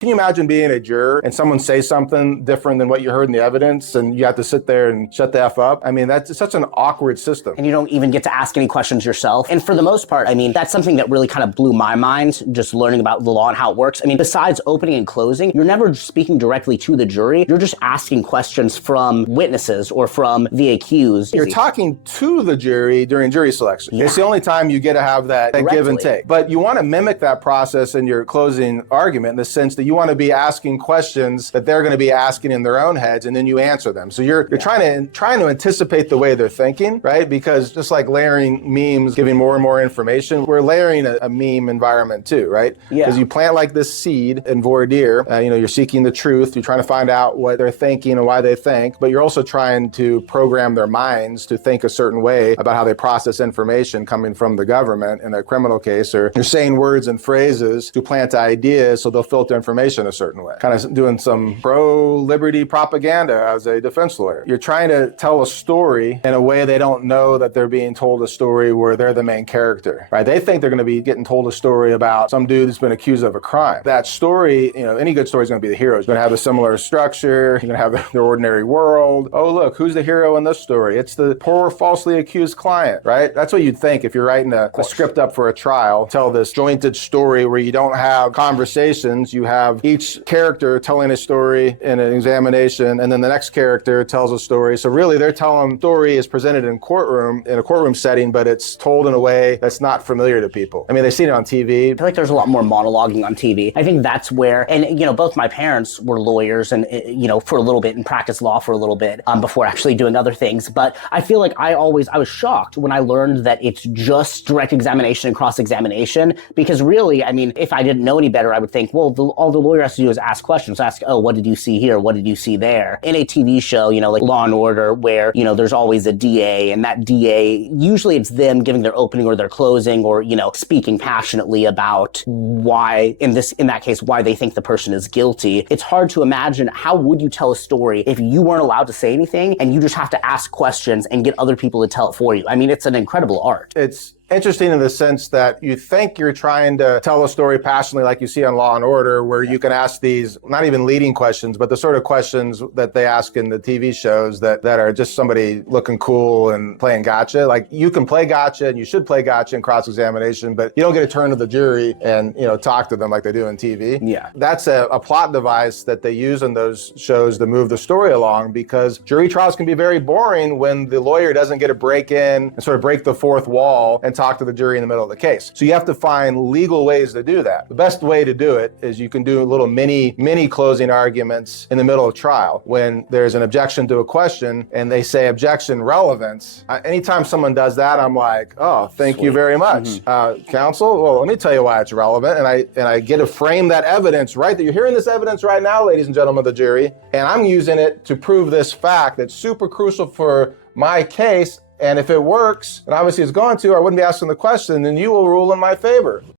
Can you imagine being a juror and someone say something different than what you heard in the evidence and you have to sit there and shut the F up? I mean, that's such an awkward system. And you don't even get to ask any questions yourself. And for the most part, I mean, that's something that really kind of blew my mind, just learning about the law and how it works. I mean, besides opening and closing, you're never speaking directly to the jury. You're just asking questions from witnesses or from the accused. You're talking to the jury during jury selection. Yeah. It's the only time you get to have that give and take. But you want to mimic that process in your closing argument in the sense that you want to be asking questions that they're going to be asking in their own heads, and then you answer them. So you're trying to anticipate the way they're thinking, right? Because just like layering memes, giving more and more information, we're layering a meme environment too, right? Because you plant like this seed in voir dire, you're seeking the truth, you're trying to find out what they're thinking and why they think, but you're also trying to program their minds to think a certain way about how they process information coming from the government in a criminal case, or you're saying words and phrases to plant ideas so they'll filter information a certain way. Kind of doing some pro-liberty propaganda as a defense lawyer. You're trying to tell a story in a way they don't know that they're being told a story where they're the main character, right? They think they're going to be getting told a story about some dude who's been accused of a crime. That story, any good story is going to be the hero. It's going to have a similar structure. You're going to have their ordinary world. Oh, look, who's the hero in this story? It's the poor, falsely accused client, right? That's what you'd think if you're writing a script up for a trial. Tell this jointed story where you don't have conversations. You have each character telling a story in an examination, and then the next character tells a story. So really, they're telling story is presented in a courtroom setting, but it's told in a way that's not familiar to people. I mean, they've seen it on TV. I feel like there's a lot more monologuing on TV. I think that's where, and both my parents were lawyers and, for a little bit and practiced law for a little bit before actually doing other things. But I feel like I was shocked when I learned that it's just direct examination and cross-examination, because really, I mean, if I didn't know any better, I would think, well, all the lawyer has to do is ask questions. Ask, oh, what did you see here? What did you see there? In a TV show, like Law and Order, where, there's always a DA, and that DA, usually it's them giving their opening or their closing, or, speaking passionately about why, in that case, why they think the person is guilty. It's hard to imagine, how would you tell a story if you weren't allowed to say anything and you just have to ask questions and get other people to tell it for you? I mean, it's an incredible art. It's interesting in the sense that you think you're trying to tell a story passionately like you see on Law and Order, where you can ask these, not even leading questions, but the sort of questions that they ask in the TV shows that are just somebody looking cool and playing gotcha. Like, you can play gotcha and you should play gotcha in cross-examination, but you don't get to turn to the jury and, talk to them like they do in TV. Yeah. That's a plot device that they use in those shows to move the story along, because jury trials can be very boring when the lawyer doesn't get to break in and sort of break the fourth wall and talk to the jury in the middle of the case. So you have to find legal ways to do that. The best way to do it is you can do little mini closing arguments in the middle of trial when there's an objection to a question and they say objection relevance. Anytime someone does that, I'm like, oh, thank you very much. Counsel, well, let me tell you why it's relevant. And I get to frame that evidence, right? That you're hearing this evidence right now, ladies and gentlemen of the jury, and I'm using it to prove this fact that's super crucial for my case. And if it works, and obviously it's going to, I wouldn't be asking the question, then you will rule in my favor.